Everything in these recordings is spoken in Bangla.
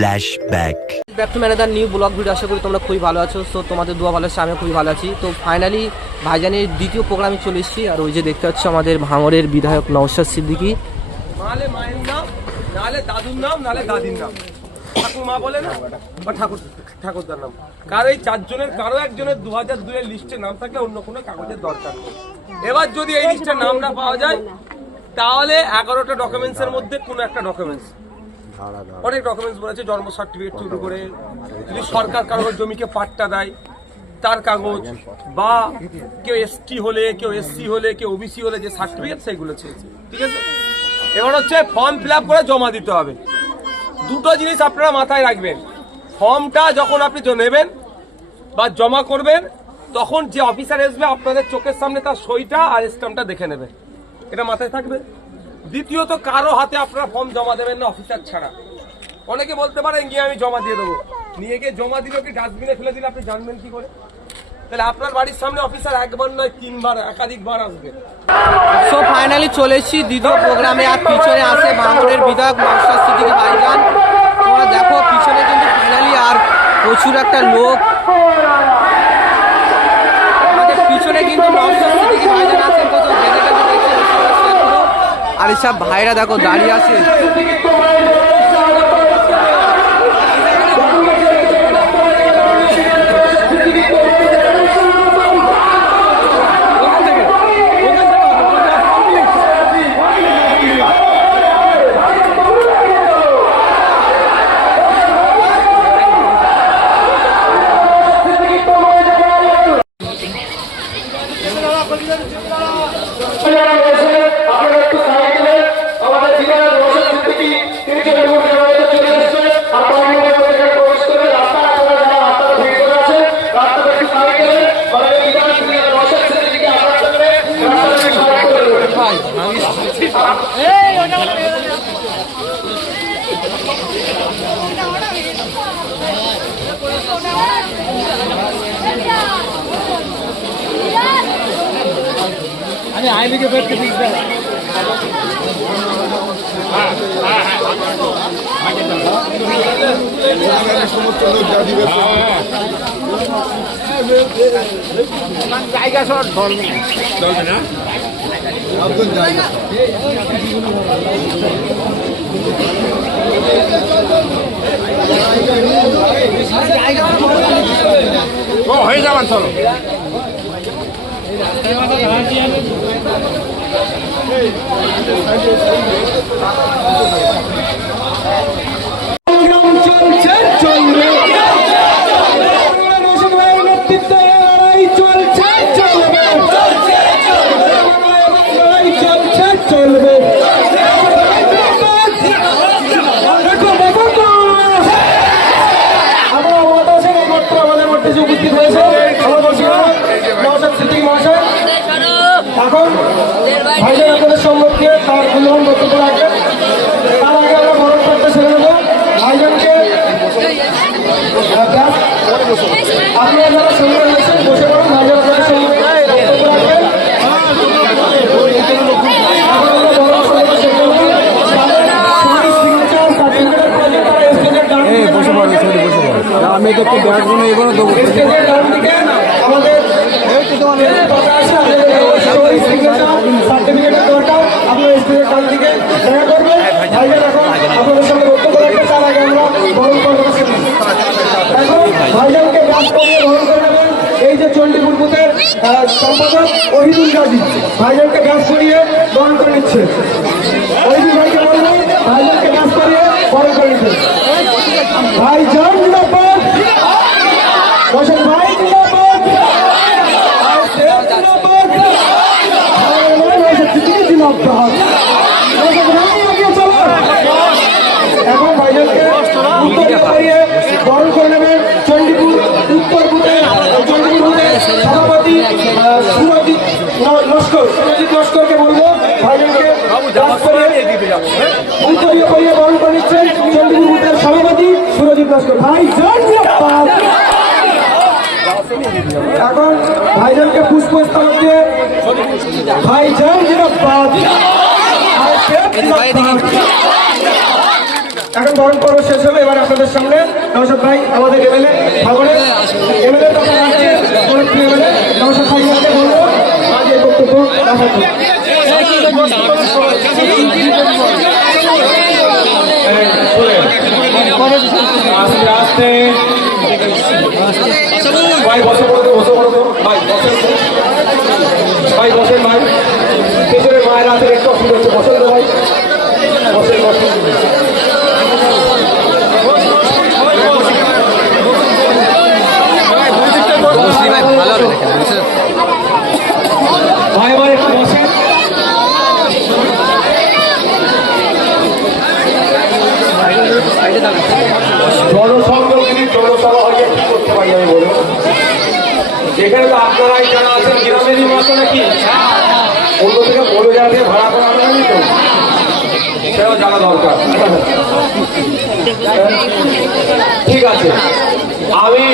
Flashback. Back to manager new blog video. আশা করি তোমরা খুবই ভালো আছো। সো তোমাদের দোয়া ভালো আছে, আমিও খুবই ভালো আছি। তো ফাইনালি ভাইজানের দ্বিতীয় প্রোগ্রামে চলে এসেছি। আর ওই যে দেখতে পাচ্ছ আমাদের ভাঙড়ের বিধায়ক নওশাদ সিদ্দিকী। নালে মায়ের নাম, নালে দাদুর নাম, নালে দাদির নাম, ঠাকুমা বলে না বা ঠাকুরদার নাম। কার এই চারজনের কারো একজনের 2002 এর লিস্টে নাম থাকলে অন্য কোনো কাগজের দরকার নেই। এবার যদি এই লিস্টে নাম না পাওয়া যায় তাহলে 11টা ডকুমেন্টসের মধ্যে কোনো একটা ডকুমেন্টস, অনেক ডকুমেন্টস বলেছে, জন্ম সার্টিফিকেট শুরু করে যদি সরকার কারো জমিকে পাট্টা দেয় তার কাগজ, বা কেউ এসটি হলে, কেউ এসসি হলে, কেউ ওবিসি হলে যে সার্টিফিকেট সেইগুলো চেয়েছে। ঠিক আছে, এবার হচ্ছে ফর্ম ফিল আপ করে জমা দিতে হবে। দুটো জিনিস আপনারা মাথায় রাখবেন। ফর্মটা যখন আপনি নেবেন বা জমা করবেন তখন যে অফিসার আসবে আপনাদের চোখের সামনে তার সইটা আর স্ট্যাম্পটা দেখে নেবে, এটা মাথায় থাকবে। দ্বিতীয়ত, কারো হাতে আপনারা ফর্ম জমা দেবেন না অফিসার ছাড়া। অনেকে বলতে পারেন গিয়ে আমি জমা দিয়ে দেবো, নিয়ে গিয়ে জমা দিলে কি ডাস্টবিনে ফেলে দিলে আপনি জানবেন কি করে? তাহলে আপনার বাড়ির সামনে অফিসার একবার নয় 3বার একাধিকবার আসবে। সো ফাইনালি চলে এসেছি দ্বিতীয় প্রোগ্রামে। আর পিছনে আছে ভাঙড়ের বিধায়ক নওশাদ সিদ্দিকী ভাইজান। তোমরা দেখো পিছনে কিন্তু ফাইনালি আর প্রচুর একটা লোক। আমাদের পিছনে কিন্তু নওশাদ সিদ্দিকী ভাইজান আছেন। তো আর এসব ভাইরা দেখো দাঁড়িয়ে আছে। अरे आईने के बैठ के दिख रहा है। জায়গা সব চলবে না, জায়গা ও হয়ে যাবেন চলো। উপস্থিত হয়েছে নওশাদ সিদ্দিকী মহাশয়। এখন ভাইজান আপনাদের সম্মুখে তার মূল্যবান বক্তব্য রাখবেন। তার আগে আমরা বরণ করতে ছেড়ে দেবো ভাইজানকে। আপনারা যারা সঙ্গে রয়েছেন বসে পড়ুন, ভাইজান আপনাদের সম্মুখে বক্তব্য রাখবেন। আমি তো একটু দেখবো না, এগুলো দেবো আমাদের কথা আছে সার্টিফিকেটের দরকার। আপনার স্কুলের কাল থেকে দেখা করবেন। ভাইজান এখন আপনাদের সঙ্গে বক্তব্য রাখবেন। তার আগে আমরা বরণ করবো। এখন ভাইজানকে ব্যাস করিয়ে বরণ করে নেবেন এই যে চণ্ডীপুর বুথের সম্পাদক ওহিদুল গাজী। ভাইজানকে ব্যাস করিয়ে বরণ করে নিচ্ছে। ওহিদুল ভাইকে বলবেন ভাইজানকে ব্যাস করিয়ে বরণ করে নিচ্ছে। ভাইজান জিন্দাবাদ, নওশাদ ভাই জিন্দাবাদ, এখন ভাইজানকে বরণ করে নেবেন চণ্ডীপুর উত্তর বুথের সভাপতি সুরজিৎ লস্করকে বলবো ভাইজানকে উত্তরীয় করিয়ে বরণ করে নিচ্ছেন চণ্ডীপুর বুথের সভাপতি সুরজিৎ লস্কর। ভাইজান এখন ভাইজানকে পুষ্পস্তবক দিয়ে ভাইজান জিন্দাবাদ। এখন বরণ পর্ব শেষ হবে। এবার আপনাদের সামনে নওশাদ ভাই আমাদের এমএলএ ভাঙড়ের এমএলএ তখন আসছে এমএলএ নওশাদ ভাইকে বলবো আজ এই বক্তব্য রাখার জন্য। আস্তে আস্তে ভাই বসে পড়ো তো, বসে পড়ো তো ভাই, বসেন ভাই, বসেন ভাই, পেছনে মায়ের হাতের একটু অসুবিধা হচ্ছে, বসেন তো ভাই, বসেন বসেন। ভাই আমার একটু বসেন। জনসংযোগ যদি জনসভা হয়ে কি করতে পারি আমি বলবো, যেখানে তো আপনারাই যারা আছেন গ্রামেরই মতো নাকি অন্য থেকে বলে যাওয়া দিয়ে ভাড়া করা আপনারাই তো, সেটাও জানা দরকার। ঠিক আছে, আমি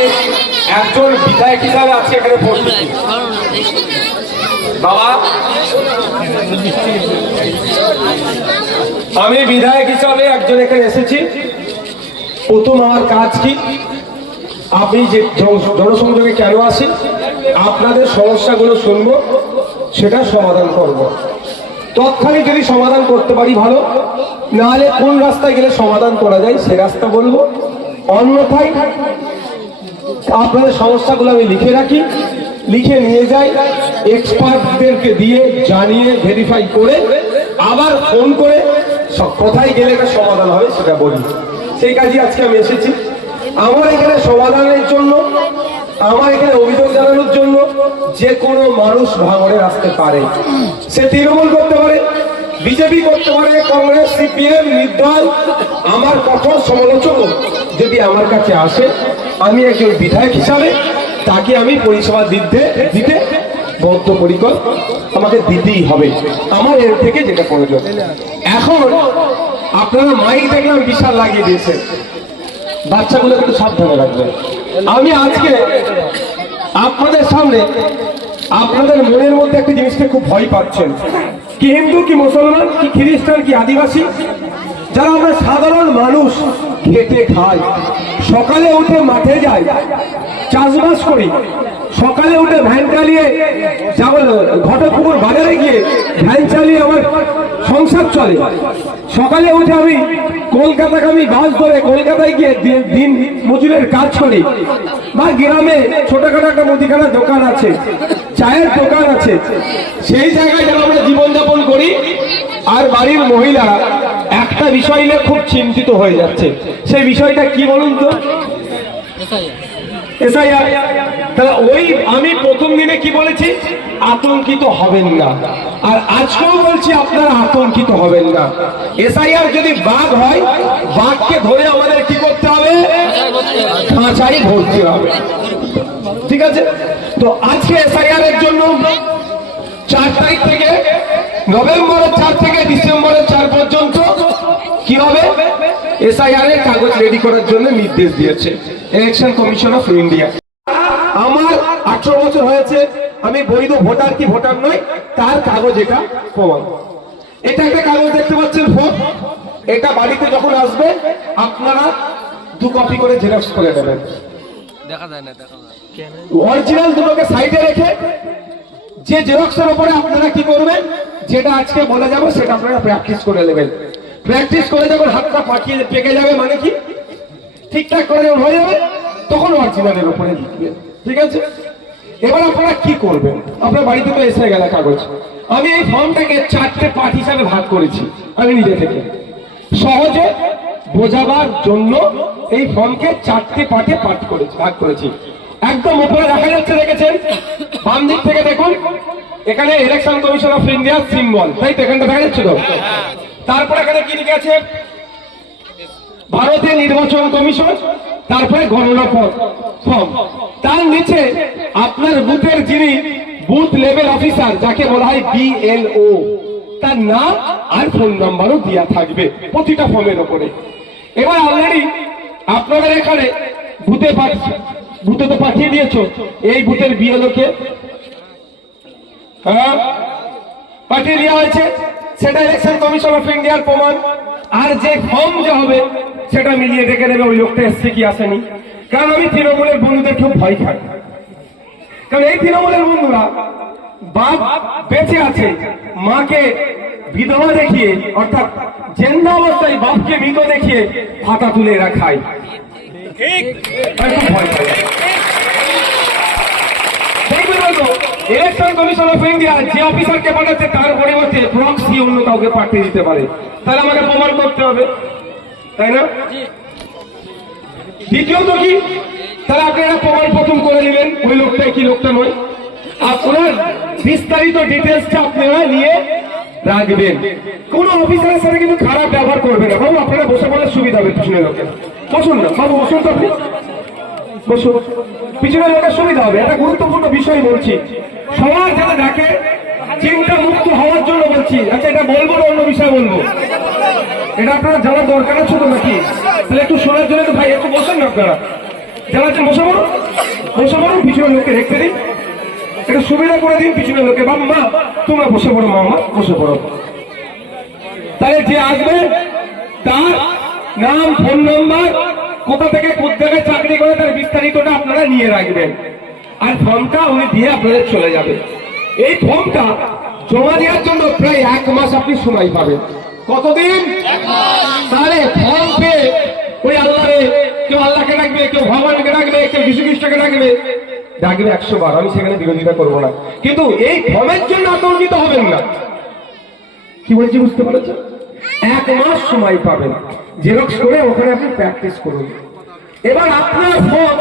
একজন বিধায়ক হিসাবে আজকে এখানে পৌঁছেছি। বাবা, আমি বিধায়ক হিসাবে একজন এখানে এসেছি। প্রথম আমার কাজ কি, আপনি যে জনসংযোগে কেন আসি, আপনাদের সমস্যাগুলো শুনবো, সেটা সমাধান করব। তৎক্ষণিক যদি সমাধান করতে পারি ভালো, নাহলে কোন রাস্তায় গেলে সমাধান করা যায় সে রাস্তা বলবো। অন্যথায় আপনাদের সমস্যাগুলো আমি লিখে রাখি, লিখে নিয়ে যাই, এক্সপার্টদেরকে দিয়ে জানিয়ে ভেরিফাই করে আবার ফোন করে সব কোথায় গেলে এটা সমাধান হবে সেটা বলি। সেই কাজে আজকে আমি এসেছি। আমার এখানে সমাধানের জন্য, আমার এখানে অভিযোগ জানানোর জন্য যে কোনো মানুষ ভাঙড়ে আসতে পারে। সে তৃণমূল করতে পারে, বিজেপি করতে পারে, কংগ্রেস, সিপিএম, নির্দল, আমার কঠোর সমালোচক যদি আমার কাছে আসে, আমি একজন বিধায়ক হিসাবে তাকে আমি পরিষেবা দিতে বদ্ধপরিকর, আমাকে দিতেই হবে, আমার এর থেকে যেটা প্রয়োজন। এখন আপনারা মাইক দেখলাম বিশাল লাগিয়ে দিয়েছেন, বাচ্চাগুলো একটু সাবধানে রাখবেন। আমি আজকে আপনাদের সামনে, আপনাদের মনের মধ্যে একটা জিনিসটা খুব ভয় পাচ্ছেন, কি হিন্দু কি মুসলমান কি খ্রিস্টান কি আদিবাসী, যারা আমরা সাধারণ মানুষ খেটে খাই, সকালে উঠে মাঠে যাই, চাষবাস করি, সকালে উঠে ভ্যান চালিয়ে ঘটকপুকুর বাজারে গিয়ে ভ্যান চালিয়ে আমার সংসার চলে, সকালে উঠে আমি কলকাতাগামী বাস ধরে কলকাতায় গিয়ে দিন মজুরের কাজ করি, বা গ্রামে ছোটখাটো একটা মুদিখানার দোকান আছে, চায়ের দোকান আছে, সেই জায়গায় যারা আমরা জীবনযাপন করি, আর বাড়ির মহিলারা একটা বিষয় নিয়ে খুব চিন্তিত হয়ে যাচ্ছে। সেই বিষয়টা কি বলুন তো? এসআইআর। তাহলে ওই আমি প্রথম দিনে কি বলেছি, আতঙ্কিত হবেন না, আর আজকেও বলছি আপনারা আতঙ্কিত হবেন না। এসআইআর যদি বাঘ হয়, বাঘকে ধরে আমাদের কি করতে হবে, খাঁচাই ভরতে হবে। ঠিক আছে, তো আজকে এসআইআর এর জন্য 4 তারিখ থেকে, নভেম্বরের 4 থেকে ডিসেম্বরের 4 পর্যন্ত কি হবে, এসআইআর এর কাগজ রেডি করার জন্য নির্দেশ দিয়েছে ইলেকশন কমিশন অফ ইন্ডিয়া। আমার 18 বছর হয়েছে, আমি বৈধ ভোটার কি ভোটার নয় তার কাগজ এটা প্রমাণ। এটা একটা কাগজ দেখতে পাচ্ছেন, ফর্ম, এটা বাড়িতে যখন আসবে আপনারা 2 কপি করে জেরক্স করে দেবেন। দেখা যায় না, দেখা যায় অরিজিনাল দুটোকে সাইডে রেখে যে জেরক্সের উপরে আপনারা কি করবেন, যেটা আজকে বলে যাবো সেটা আপনারা প্র্যাকটিস করে নেবেন। প্র্যাকটিস করে যখন হাতটা পাঠিয়ে পেকে যাবে, মানে কি ঠিকঠাক করে যখন হয়ে যাবে, তখন অরিজিনালের উপরে লিখবেন। ঠিক আছে, এবার আপনারা কি করবেন, আপনার বাড়িতে তো এসে গেল কাগজ। আমি এই ফর্মটাকে 4টে পার্ট হিসাবে ভাগ করেছি, আমি নিজে থেকে সহজে বোঝাবার জন্য এই ফর্মকে 4টে পার্টে ভাগ করেছি। একদম উপরে দেখা যাচ্ছে, দেখেছেন, বাম দিক থেকে দেখুন, এখানে election commission of India symbol, তাই তো এখানটা দেখা যাচ্ছে তো। তারপরে এখানে কি লিখে আছে, ভারতীয় নির্বাচন কমিশন, তারপরে গণনা ফর্ম, তার নিচে আপনার বুথের যিনি বুথ লেভেল অফিসার, যাকে বলা হয় BLO, তার নাম আর ফোন নাম্বারও দেওয়া থাকবে প্রতিটা ফর্মের উপরে। এবার অলরেডি আপনাদের এখানে বুথে তো পাঠিয়ে দিয়েছো, এই বুথের BLO কে পাঠিয়ে দেওয়া হয়েছে, সেটা ইলেকশন কমিশন অফ ইন্ডিয়ার প্রমাণ। আর যে ফর্ম যে হবে সেটা মিলিয়ে দেখে নেবে ওই লোকটা এসছে কি আসেনি। কারণ আমি তৃণমূলের বন্ধুদের খুব ভয় খাই, কারণ এই তৃণমূলের বন্ধুরা বাপ বেঁচে আছে, মাকে বিধবা দেখিয়ে অর্থাৎ জেন্দা অবস্থায় বাপকে মৃত দেখিয়ে ভাতা তুলে এরা খায়। আমি খুব ভয় পাই। ইলেকশন কমিশন অফ ইন্ডিয়া যে অফিসারকে পাঠাচ্ছে তার পরিবর্তে প্রক্সি অন্য কাউকে পাঠিয়ে দিতে পারে, তাহলে আমাকে প্রমাণ করতে হবে, তাই না? দ্বিতীয়ত কি, তাহলে আপনারা প্রমাণ প্রথম করে নিলেন ওই লোকটাই কি লোকটা নয়। আপনার বিস্তারিত ডিটেলসটা আপনারা নিয়ে রাখবেন। কোন অফিসারের সাথে কিন্তু খারাপ ব্যবহার করবেন না। বাবু আপনারা বসে বলার সুবিধা হবে, পিছনে লোকের বসুন না, বাবু বসুন তো, আপনি বসুন, পিছনে লোকের সুবিধা হবে। একটা গুরুত্বপূর্ণ বিষয় বলছি, সবার যারা দেখে চিন্তা মুক্ত হওয়ার জন্য বলছি। আচ্ছা এটা বলবো না অন্য বিষয় বলবো, এটা আপনারা জানার দরকার আছে তো নাকি? তাহলে একটু শোনার জন্য তো ভাই একটু বসেন না, আপনারা যারা আছেন বসে পড়ুন, বসে পড়ুন, পিছনে লোককে রেখে দিন, একটু সুবিধা করে দিন পিছনে লোকে। বাবা মা তোমরা বসে পড়ো, মা মা বসে পড়ো। তাহলে যে আসবে তার নাম, ফোন নাম্বার, কোথা থেকে কোথা থেকে চাকরি করে তার বিস্তারিতটা আপনারা নিয়ে রাখবেন। আর ফর্মটা উনি দিয়ে আপনাদের চলে যাবে। এই ফর্মটা জমা দেওয়ার জন্য প্রায় 1 মাস আপনি সময় পাবেন। কতদিন? তাহলে ফর্ম পেয়ে ওই আল্লাহরে, কেউ আল্লাহকে ডাকবে, কেউ ভগবানকে ডাকবে, কেউ যীশু খ্রিস্টকে ডাকবে, 100 বার, আমি সেখানে বিরোধিতা করবো না। কিন্তু এই ফর্মের জন্য আতঙ্কিত হবেন না। কি বলছি বুঝতে পেরেছেন? 1 মাস সময় পাবেন, জেরক্স করে ওখানে আপনি প্র্যাকটিস করুন। এবার আপনার ফর্ম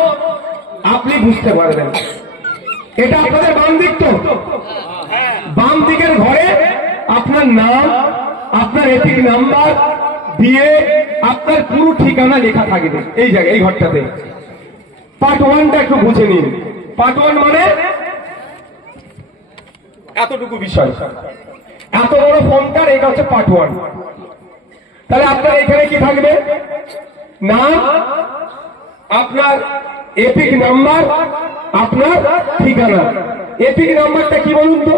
আপনি বুঝতে পারবেন। এটা আপনাদের বাম দিক তো, বাম দিকের ঘরে আপনার নাম, আপনার এপিক নাম্বার দিয়ে আপনার পুরো ঠিকানা লেখা থাকবে এই জায়গায়, এই ঘরটাতে। পার্ট 1টা একটু বুঝে নিন। পার্ট 1 মানে এতটুকু বিষয়, এত বড় ফর্মটার এটা হচ্ছে পার্ট 1। তাহলে আপনার এখানে কি থাকবে? নাম, আপনার এপিক নাম্বার, আপনার ঠিকানা। এপিক নাম্বারটা কি বলুন তো?